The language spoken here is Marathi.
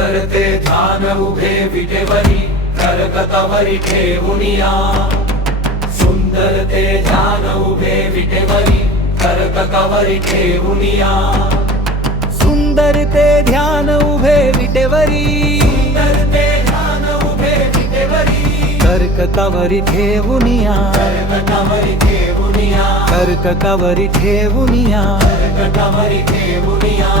सुंदर ते ध्यान उभे विटेवरी करकतवरी ठेवुनिया सुंदर ते ध्यान उभे विटेवरी करकतवरी ठेवुनिया सुंदर ते ध्यान उभे विटेवरी सुंदर ते ध्यान उभे विटेवरी कर्ककावरी ठेवुनिया करकतवरी ठेवुनिया कर्ककावरी ठेवुनिया करकतवरी ठेवुनिया